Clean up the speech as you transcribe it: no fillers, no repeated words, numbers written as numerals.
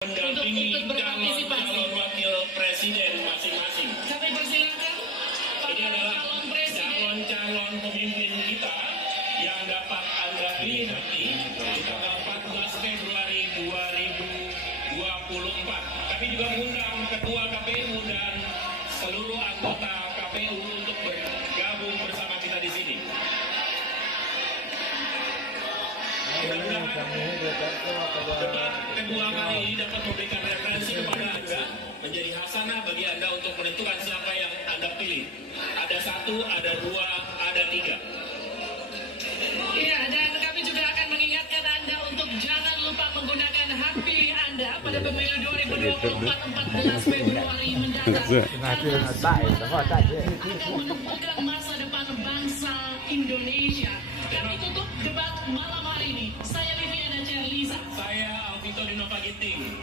mendampingi calon wakil presiden masing-masing. Kami persilakan Ini adalah calon-calon pemimpin kita yang dapat Anda pilih nanti di tanggal 14 Februari 2024. Kami juga mengundang Ketua KPU dan seluruh anggota KPU untuk bergabung bersama kita di sini. Mudah-mudahan debat kedua kali ini dapat memberikan referensi kepada Anda, menjadi hasanah bagi Anda untuk menentukan siapa yang Anda pilih. Ada 1, ada 2, ada 3. Iya, dan kami juga akan mengingatkan Anda untuk jangan lupa menggunakan hak pilih Anda pada pemilu 2024 14 Februari mendatang. Karena semua akan menentukan masa depan bangsa Indonesia. Kami tutup debat malam hari ini. Saya Viviana Cerlisa. Saya Alvito Dino Pagiting.